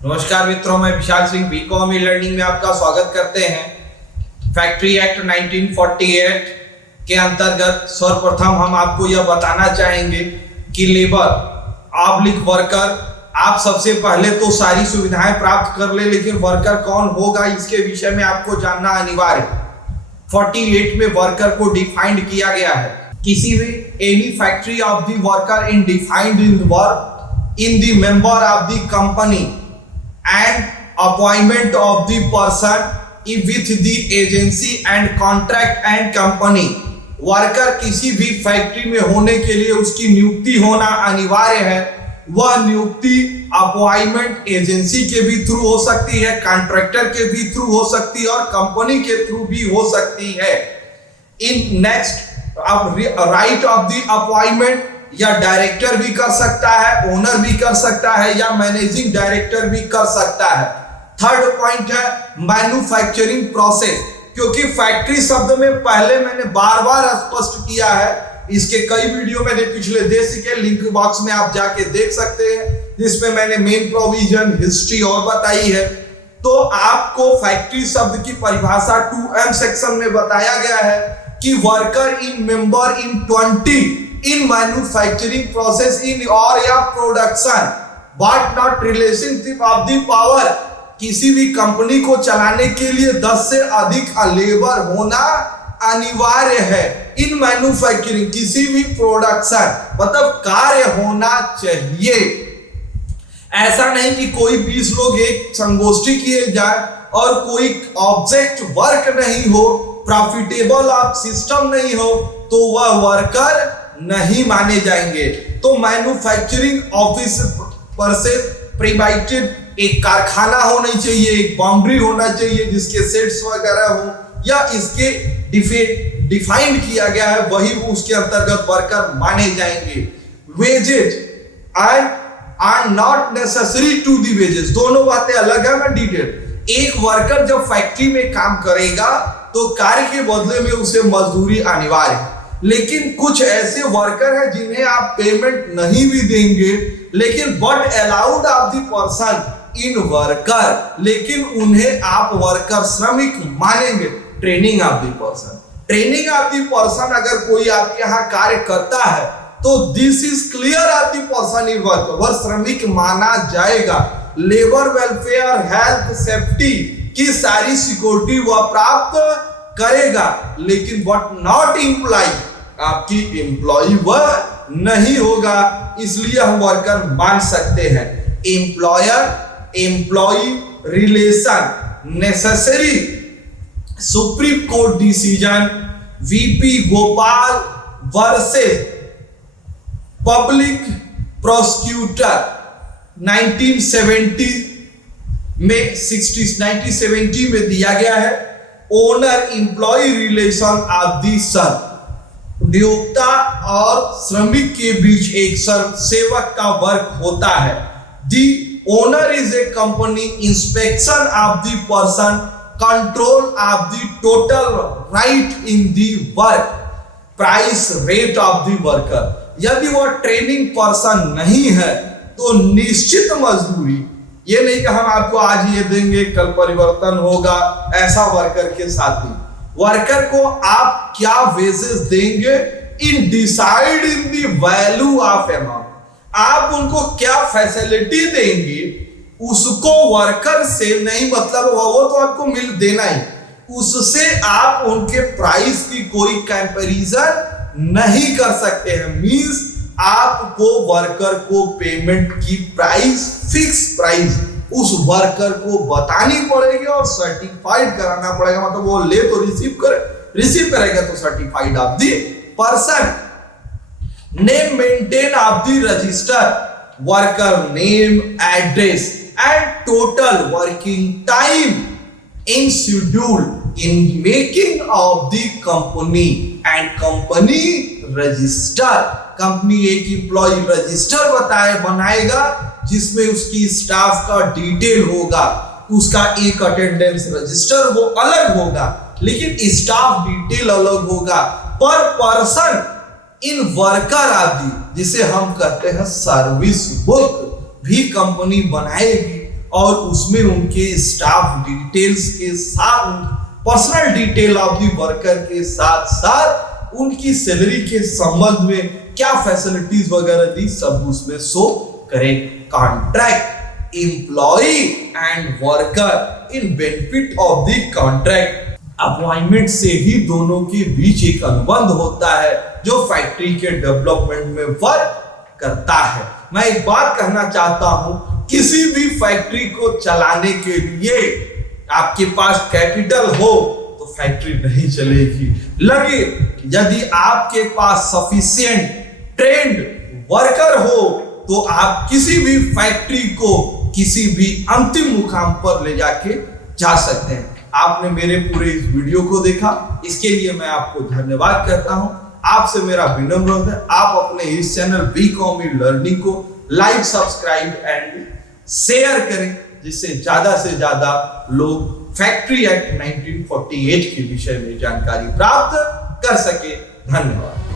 नमस्कार मित्रों, मैं Vishal Singh BCom e learning में आपका स्वागत करते हैं। फैक्ट्री एक्ट 1948 के अंतर्गत सर्वप्रथम हम आपको यह बताना चाहेंगे कि लेबर वर्कर आप सबसे पहले तो सारी सुविधाएं प्राप्त कर ले, लेकिन वर्कर कौन होगा इसके विषय में आपको जानना अनिवार्य है। 48 में वर्कर को डिफाइंड किया गया है। किसी भी any factory of the worker in defined in work in the member of the company and appointment of the person with the agency and contract and company। Worker किसी भी फैक्ट्री में होने के लिए उसकी नियुक्ति होना अनिवार्य है। वह नियुक्ति अपॉइंटमेंट एजेंसी के भी थ्रू हो सकती है, कॉन्ट्रैक्टर के भी थ्रू हो सकती है और कंपनी के थ्रू भी हो सकती है। In next right of the appointment या डायरेक्टर भी कर सकता है, ओनर भी कर सकता है या मैनेजिंग डायरेक्टर भी कर सकता है। थर्ड पॉइंट है मैन्युफैक्चरिंग प्रोसेस, क्योंकि फैक्ट्री शब्द में पहले मैंने बार बार स्पष्ट किया है। इसके कई वीडियो मैंने पिछले देश के लिंक बॉक्स में आप जाके देख सकते हैं, जिसमें मैंने मेन प्रोविजन हिस्ट्री और बताई है। तो आपको फैक्ट्री शब्द की परिभाषा 2M सेक्शन में बताया गया है कि worker in member in 20 in manufacturing process in or या production but not relationship of the power। किसी भी कंपनी को चलाने के लिए 10 से अधिक लेबर होना अनिवार्य है। इन मैन्युफैक्चरिंग किसी भी प्रोडक्शन मतलब कार्य होना चाहिए। ऐसा नहीं कि कोई 20 लोग एक संगोष्ठी किए जाए और कोई ऑब्जेक्ट वर्क नहीं हो, प्रॉफिटेबल ऑफ सिस्टम नहीं हो, तो वह वर्कर नहीं माने जाएंगे। तो मैन्युफैक्चरिंग ऑफिस पर से प्रीमाइटेड एक कारखाना होना चाहिए, एक बाउंड्री होना चाहिए जिसके सेट्स वगैरह हो या इसके डिफाइंड किया गया है, वही उसके अंतर्गत वर्कर माने जाएंगे। Wages and are not necessary to the wages, दोनों बातें अलग है। मैं डिटेल एक वर्कर जब फैक्ट्री में काम करेगा तो कार्य के बदले में उसे मजदूरी अनिवार्य है। लेकिन कुछ ऐसे वर्कर हैं जिन्हें आप पेमेंट नहीं भी देंगे, लेकिन but allowed of the person in worker, लेकिन उन्हें आप वर्कर श्रमिक मानेंगे। Training of the person, training of the person अगर कोई आपके यहाँ कार्य करता है तो this is clear of the person in worker, वह श्रमिक माना जाएगा। लेबर वेलफेयर हेल्थ सेफ्टी की सारी सिक्योरिटी वह प्राप्त करेगा, लेकिन बट नॉट इम्प्लॉय, आपकी एम्प्लॉय वह नहीं होगा, इसलिए हम वर्कर मान सकते हैं। Employer employee relation necessary, supreme court decision VP Gopal versus public prosecutor 1970 में दिया गया है। Owner employee relation of the serve, नियोक्ता और श्रमिक के बीच एक सेवक का वर्क होता है। The owner is a company, inspection of the person, control of the total right in the work, price rate of the worker. यदि वह ट्रेनिंग पर्सन नहीं है तो निश्चित मजदूरी, ये नहीं कि हम आपको आज ये देंगे कल परिवर्तन होगा, ऐसा वर्कर के साथ नहीं। वर्कर को आप क्या वेजेस देंगे in decide in the value of amount, आप उनको क्या फैसिलिटी देंगे उसको वर्कर से नहीं, मतलब वो तो आपको मिल देना ही, उससे आप उनके प्राइस की कोई कंपैरिजन नहीं कर सकते हैं। मींस आपको वर्कर को पेमेंट की प्राइस, फिक्स प्राइस उस वर्कर को बतानी पड़ेगी और सर्टिफाइड कराना पड़ेगा, मतलब वो ले तो रिसीव करेगा तो certified of the person. Name maintain of the register, worker name, address and total working time in schedule in making of the company and company register. Company एक एम्प्लॉय रजिस्टर बनाएगा जिसमें उसकी स्टाफ का detail होगा, उसका एक attendance register वो अलग होगा, लेकिन स्टाफ डिटेल अलग होगा। पर पर्सन इन वर्कर आदि जिसे हम कहते हैं सर्विस बुक भी कंपनी बनाएगी और उसमें उनके स्टाफ डिटेल्स के साथ personal detail of the worker के साथ साथ उनकी सैलरी के संबंध में क्या फैसिलिटीज वगैरह दी सब उसमें शो करें। Contract employ and worker in benefit of the contract, appointment से ही दोनों के बीच एक अनुबंध होता है जो फैक्ट्री के डेवलपमेंट में वर्क करता है। मैं एक बात कहना चाहता हूं, किसी भी फैक्ट्री को चलाने के लिए आपके पास कैपिटल हो तो फैक्ट्री नहीं चलेगी, लेकिन यदि आपके पास सफिशिएंट ट्रेंड वर्कर हो तो आप किसी भी फैक्ट्री को किसी भी अंतिम मुकाम पर ले जाके जा सकते हैं। आपने मेरे पूरे इस वीडियो को देखा, इसके लिए मैं आपको धन्यवाद करता हूं। आपसे मेरा विनम्र है, आप अपने इस चैनल बीकॉम लर्निंग को लाइक, सब्सक्राइब एंड शेयर करें, जिससे ज्यादा लोग फैक्ट्री एक्ट 1948 के विषय में जानकारी प्राप्त कर सके। धन्यवाद।